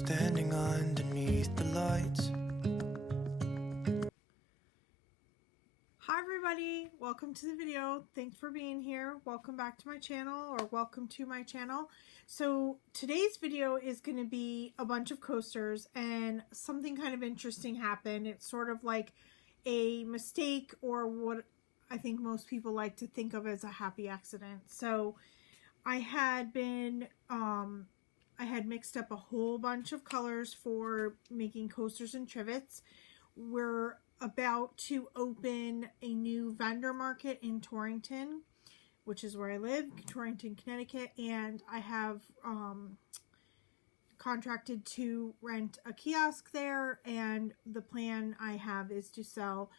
standing underneath the lights. Hi everybody, welcome to the video. Thanks for being here. Welcome back to my channel, or welcome to my channel. So today's video is going to be a bunch of coasters, and something kind of interesting happened. It's sort of like a mistake, or what I think most people like to think of as a happy accident. So I had mixed up a whole bunch of colors for making coasters and trivets. We're about to open a new vendor market in Torrington, which is where I live, Torrington, Connecticut, and I have contracted to rent a kiosk there, and the plan I have is to sell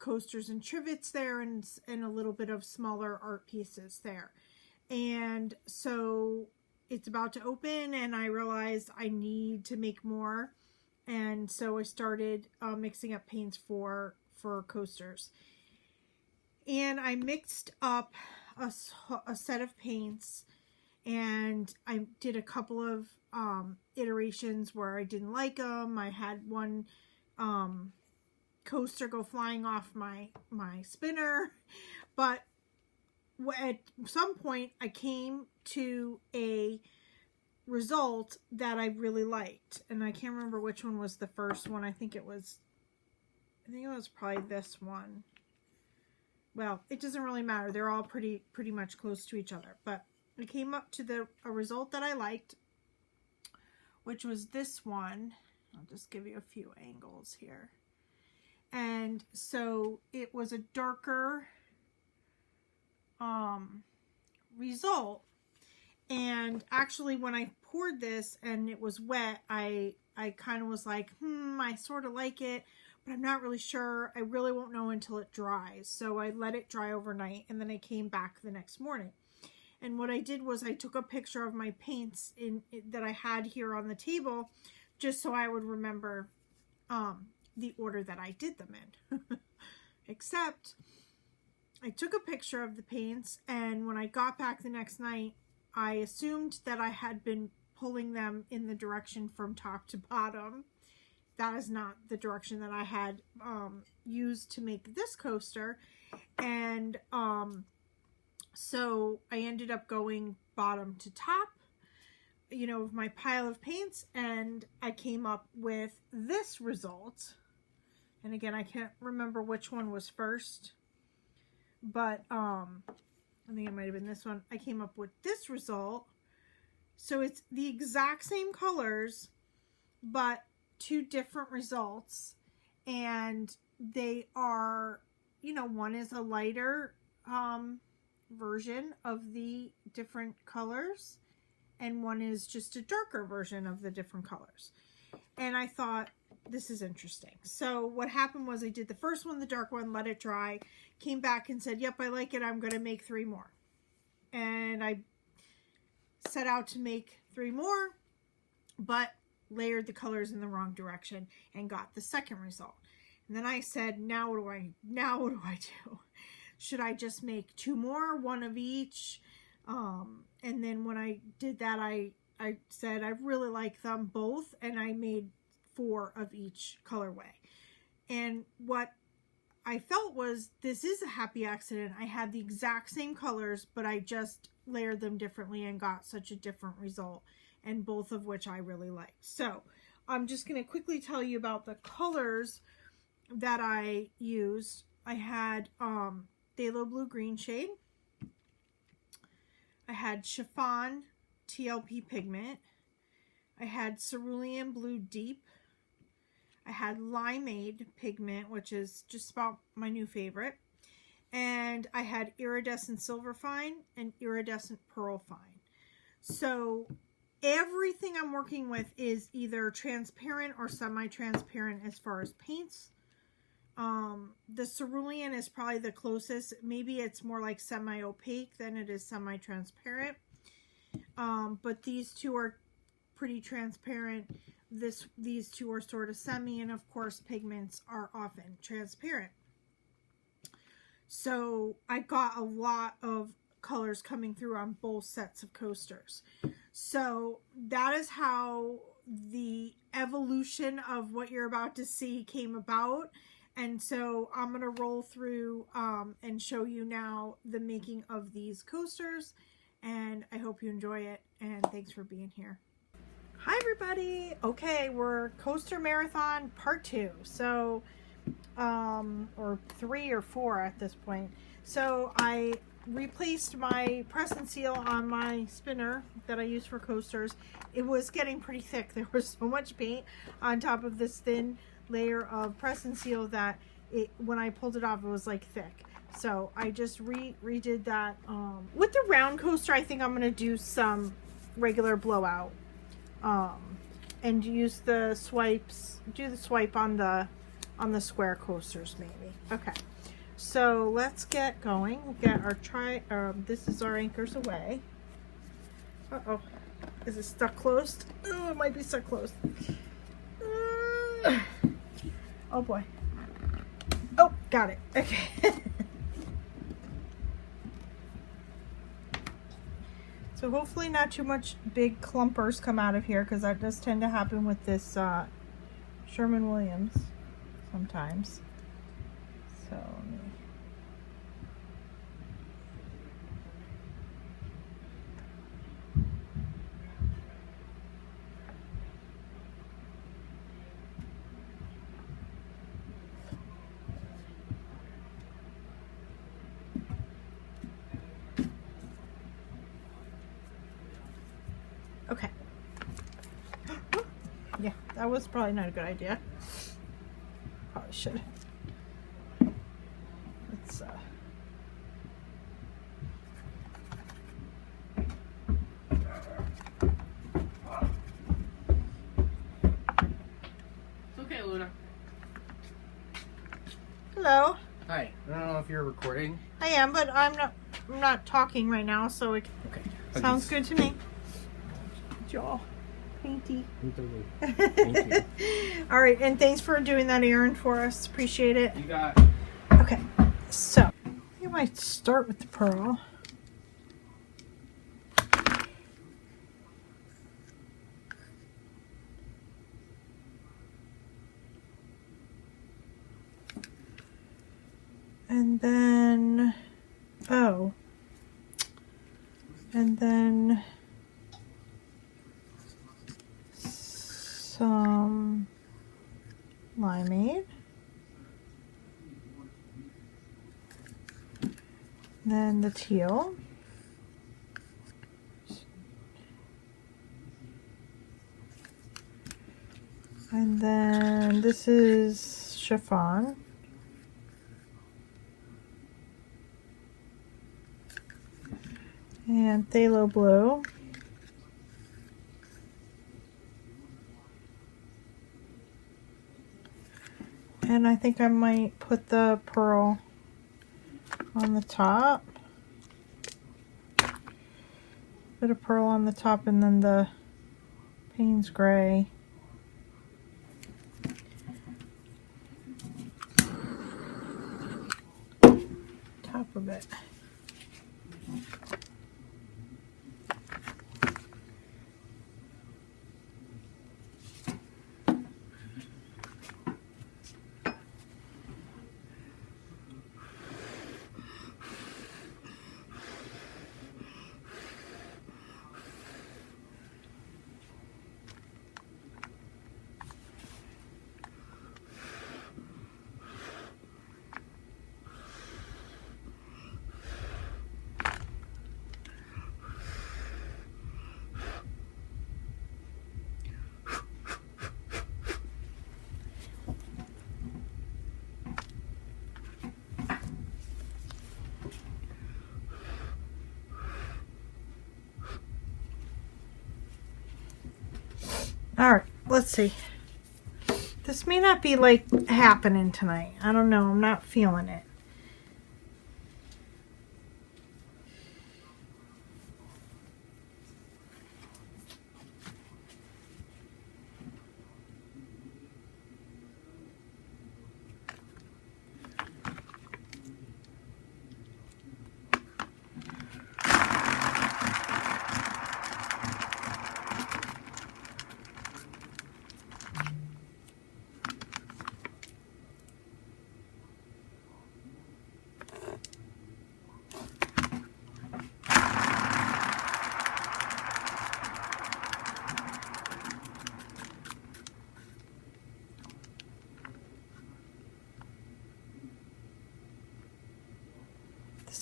coasters and trivets there, and a little bit of smaller art pieces there. And so it's about to open, and I realized I need to make more. And so I started mixing up paints for coasters. And I mixed up a set of paints, and I did a couple of iterations where I didn't like them. I had one coaster go flying off my spinner. But at some point I came to a result that I really liked, and I can't remember which one was the first one. I think it was probably this one. Well, it doesn't really matter, they're all pretty much close to each other, but I came up to a result that I liked, which was this one. I'll just give you a few angles here. And so it was a darker result. And actually, when I poured this and it was wet, I kind of was like, I sort of like it, but I'm not really sure. I really won't know until it dries. So I let it dry overnight, and then I came back the next morning. And what I did was I took a picture of my paints that I had here on the table, just so I would remember the order that I did them in. Except I took a picture of the paints, and when I got back the next night, I assumed that I had been pulling them in the direction from top to bottom. That is not the direction that I had used to make this coaster. And so I ended up going bottom to top, of my pile of paints, and I came up with this result. And again, I can't remember which one was first, but I think it might have been this one. I came up with this result. So it's the exact same colors, but two different results. And they are, one is a lighter version of the different colors, and one is just a darker version of the different colors. And I thought, this is interesting. So what happened was I did the first one, the dark one, let it dry, came back and said, yep, I like it. I'm going to make 3 more. And I set out to make 3 more, but layered the colors in the wrong direction and got the second result. And then I said, now what do I do? Should I just make 2 more, 1 of each? And then when I did that, I said I really like them both, and I made 4 of each colorway. And what I felt was, this is a happy accident. I had the exact same colors, but I just layered them differently and got such a different result, and both of which I really liked. So I'm just going to quickly tell you about the colors that I used. I had Phthalo Blue green shade. I had chiffon TLP pigment. I had Cerulean Blue Deep. I had Limeade pigment, which is just about my new favorite. And I had Iridescent Silver Fine and Iridescent Pearl Fine. So everything I'm working with is either transparent or semi-transparent as far as paints. The Cerulean is probably the closest. Maybe it's more like semi-opaque than it is semi-transparent. But these two are pretty transparent. These two are sort of semi, and of course pigments are often transparent. So I got a lot of colors coming through on both sets of coasters. So that is how the evolution of what you're about to see came about. And so I'm going to roll through and show you now the making of these coasters. And I hope you enjoy it. And thanks for being here. Hi, everybody. Okay, we're Coaster Marathon Part 2. So, or 3 or 4 at this point. So I replaced my press and seal on my spinner that I use for coasters. It was getting pretty thick. There was so much paint on top of this thin layer of press and seal that when I pulled it off, it was like thick. So I just redid that. With the round coaster, I think I'm going to do some regular blowout and use the swipes, do the swipe on the square coasters maybe. Okay, so let's get going. We'll get our this is our anchors away. Uh-oh, is it stuck closed? Oh, it might be stuck closed. Oh boy. Oh, got it. Okay. So hopefully not too much big clumpers come out of here, because that does tend to happen with this Sherwin-Williams sometimes. So let me... Okay. Yeah, that was probably not a good idea. Probably should. Let's It's okay, Luna. Hello. Hi. I don't know if you're recording. I am, but I'm not talking right now, so it sounds good to me. Jaw. Painty. Thank you. All right, and thanks for doing that errand for us. Appreciate it. You got... Okay, so I think I might start with the pearl. And then, oh, and then some limeade. Then the teal. And then this is chiffon. And Phthalo Blue. And I think I might put the pearl on the top. Bit of pearl on the top, and then the Paynes Gray. Top of it. All right, let's see. This may not be like happening tonight. I don't know. I'm not feeling it.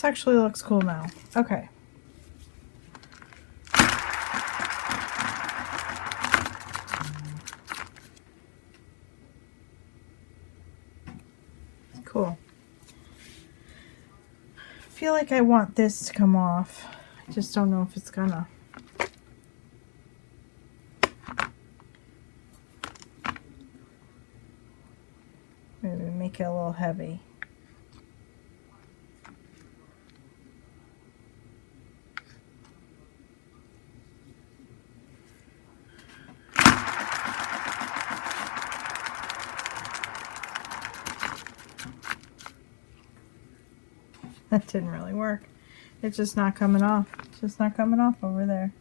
actually looks cool now. Okay. Cool. I feel like I want this to come off. I just don't know if it's gonna. Maybe make it a little heavy. That didn't really work. It's just not coming off. It's just not coming off over there.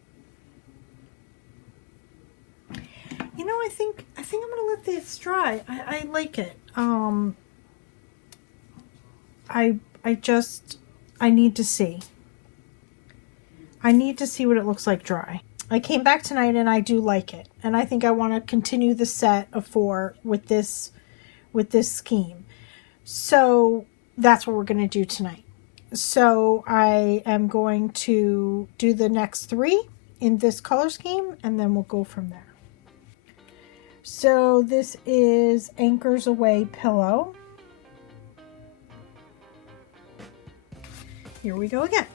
You know, I think I'm gonna let this dry. I like it. I need to see. I need to see what it looks like dry. I came back tonight and I do like it. And I think I want to continue the set of 4 with this scheme. So that's what we're going to do tonight. So I am going to do the next 3 in this color scheme and then we'll go from there. So this is Anchors Away Pillow. Here we go again.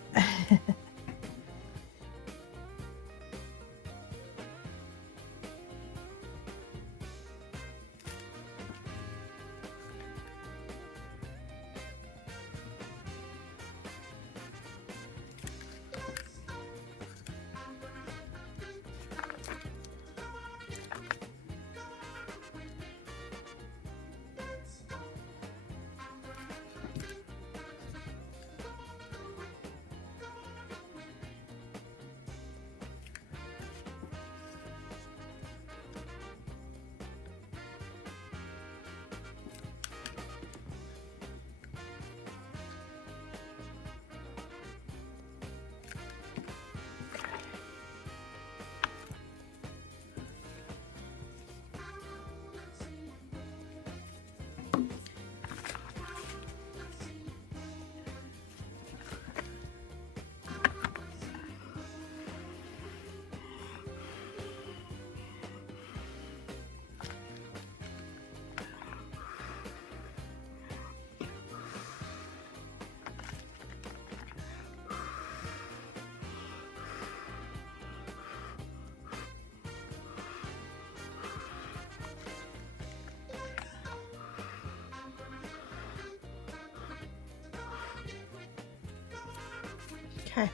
Okay,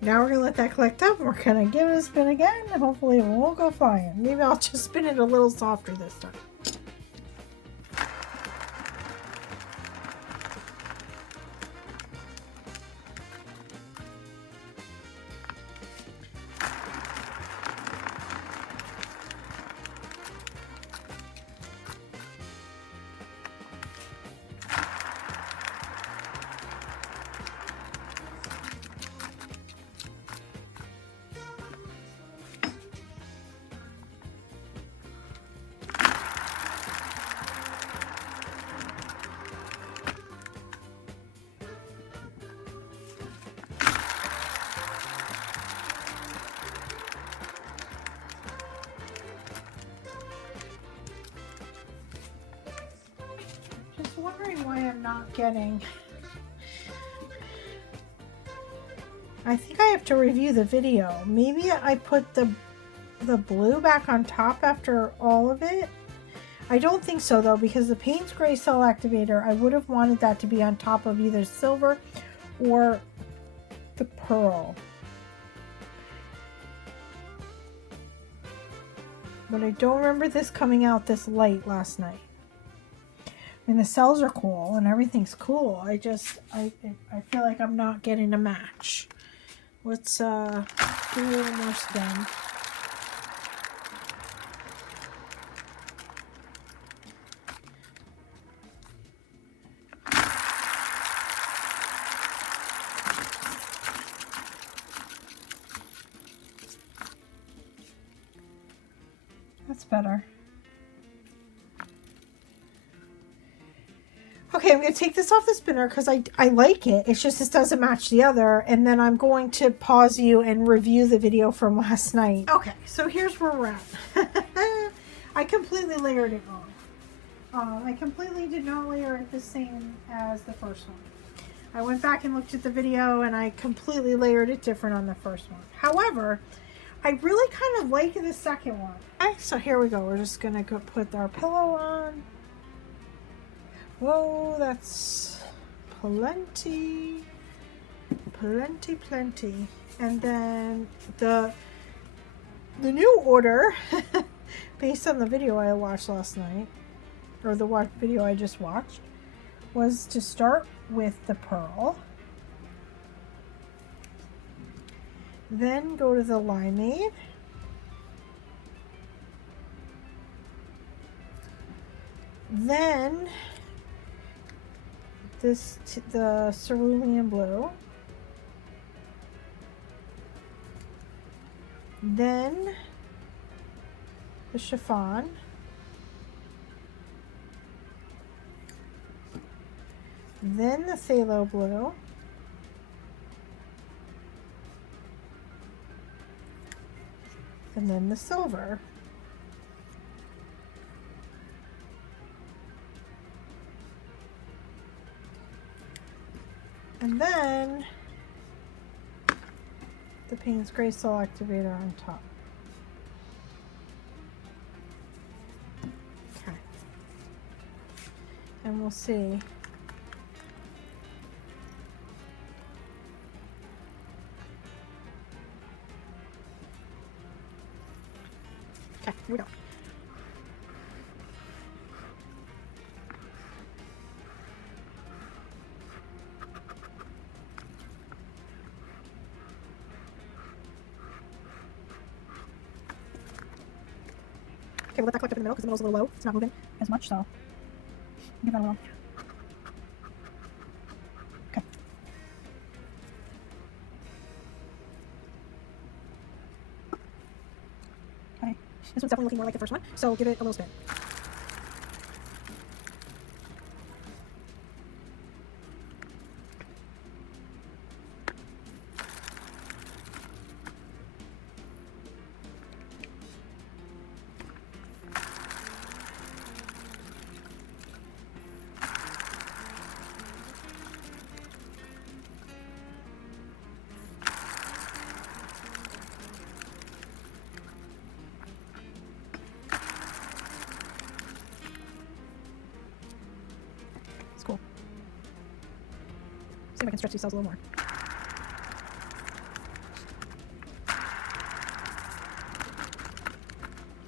now we're gonna let that collect up. We're gonna give it a spin again. Hopefully it won't go flying. Maybe I'll just spin it a little softer this time. Wondering why I'm not getting. I think I have to review the video. Maybe I put the blue back on top after all of it. I don't think so though, because the Paynes Gray cell activator, I would have wanted that to be on top of either silver or the pearl. But I don't remember this coming out this light last night. I mean, the cells are cool and everything's cool. I feel like I'm not getting a match. Let's do a little more spin. That's better. Okay, I'm going to take this off the spinner because I like it. It's just this doesn't match the other. And then I'm going to pause you and review the video from last night. Okay, so here's where we're at. I completely layered it wrong. I completely did not layer it the same as the first one. I went back and looked at the video and I completely layered it different on the first one. However, I really kind of like the second one. Okay, so here we go. We're just going to go put our pillow on. Whoa, that's plenty. And then the new order, based on the video I watched last night, or the video I just watched, was to start with the pearl, then go to the limeade, then the cerulean blue, then the chiffon, then the phthalo blue, and then the silver. And then the Paynes Gray Soul Activator on top. Okay. And we'll see. Okay, here we go. Okay, we'll let that collect up in the middle because the middle's a little low. It's not moving as much, so give that a little. Okay. Okay. This one's definitely looking more like the first one, so give it a little spin. Cool. See if I can stretch these cells a little more.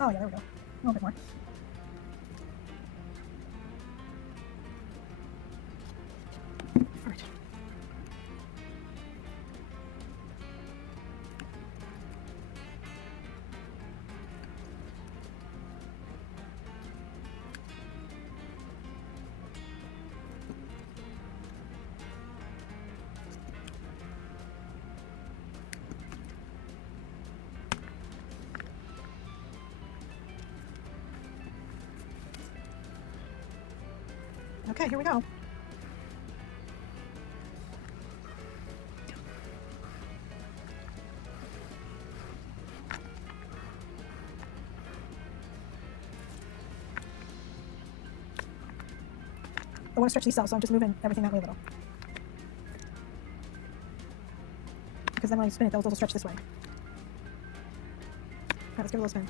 Oh yeah, there we go. A little bit more. All right. Okay, here we go. I want to stretch these cells, so I'm just moving everything that way a little. Because then when I spin it, those will stretch this way. Alright, let's give it a little spin.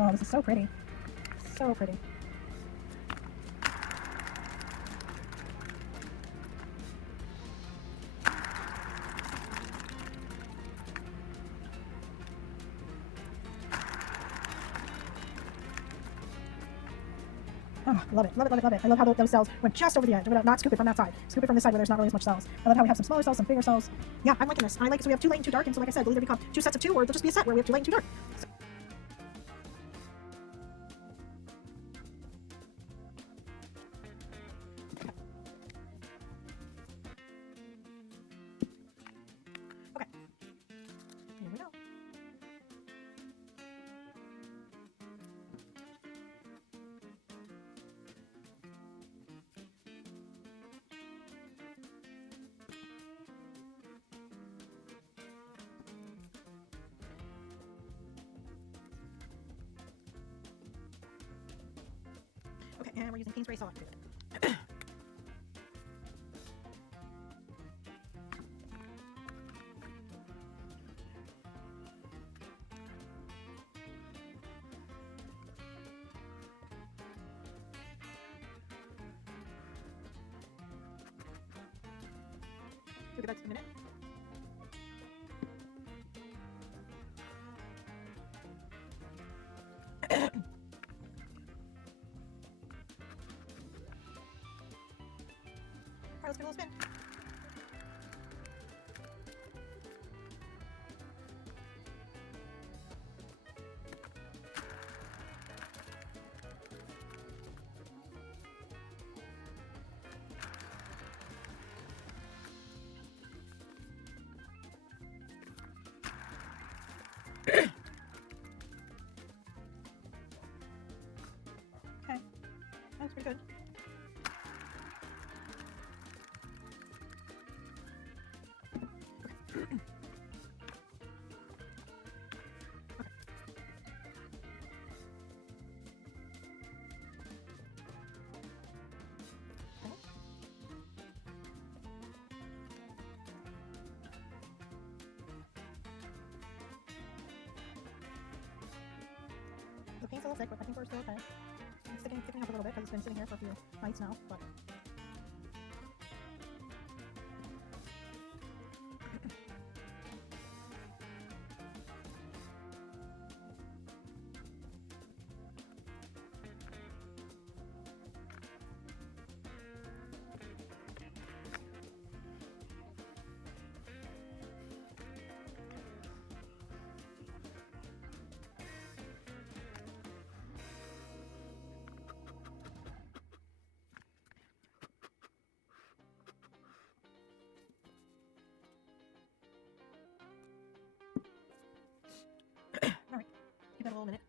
Oh, this is so pretty. So pretty. Oh, love it, love it, love it, love it. I love how those cells went just over the edge. Not scoop it from that side. Scoop it from this side where there's not really as much cells. I love how we have some smaller cells, some bigger cells. Yeah, I'm liking this. I like it. So we have 2 light and 2 dark, and so like I said, they'll either become 2 sets of 2, or they'll just be a set where we have 2 light and 2 dark. So okay. Here we go. And we're using Paynes Gray Saw Activator. We'll get back to the minute. Alright, let's give it a little spin. Okay, that's pretty good. The paint's a little thick, but I think we're still okay. It's thickening up a little bit because it's been sitting here for a few nights now, but alright, give that a little minute.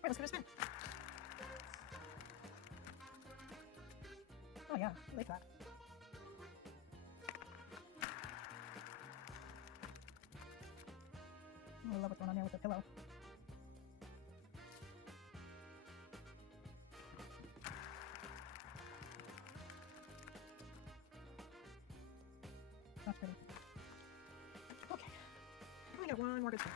Alright, let's give it a spin. Oh yeah, I like that. I love what's going on there with the pillow. That's pretty. Okay, we got one more good spin.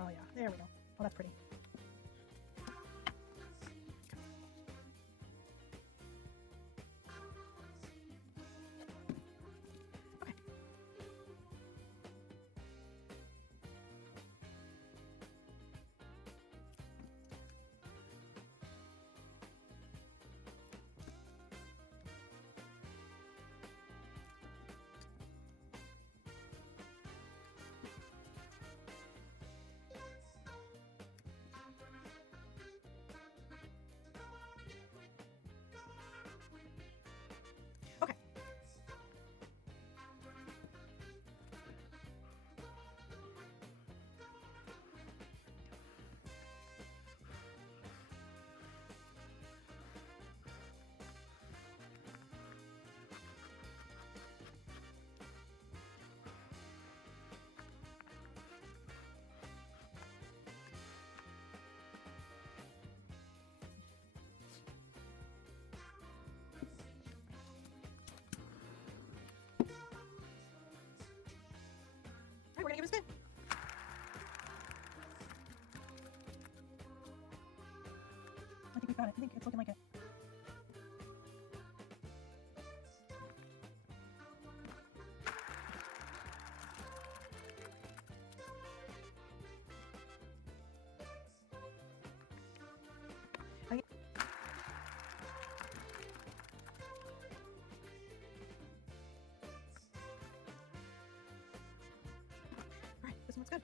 Oh yeah, there we go. Oh, that's pretty. Okay. Alright, we're gonna give it a spin. I think we've got it. I think it's looking like it. Alright, this one looks good.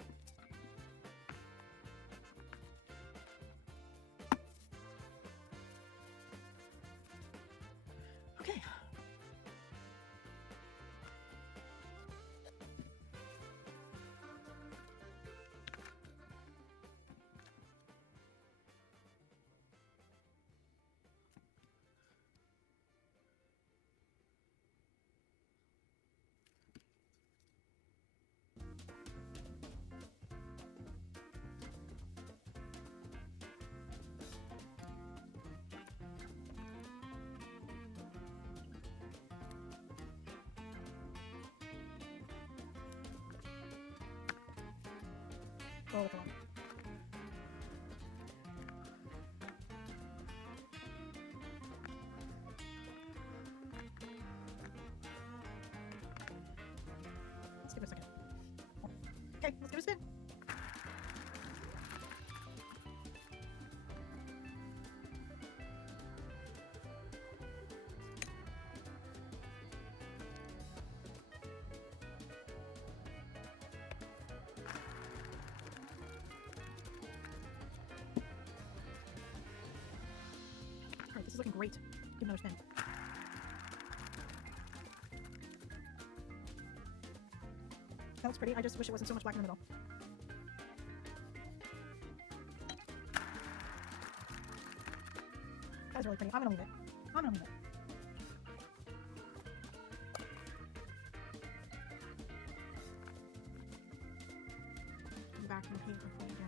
Floetrol. Let's give it a second. Okay, let's give it a spin. All right, this is looking great. Give another spin. That looks pretty. I just wish it wasn't so much black in the middle. That is really pretty. I'm gonna leave it. I'm gonna leave it. Go back and paint before we get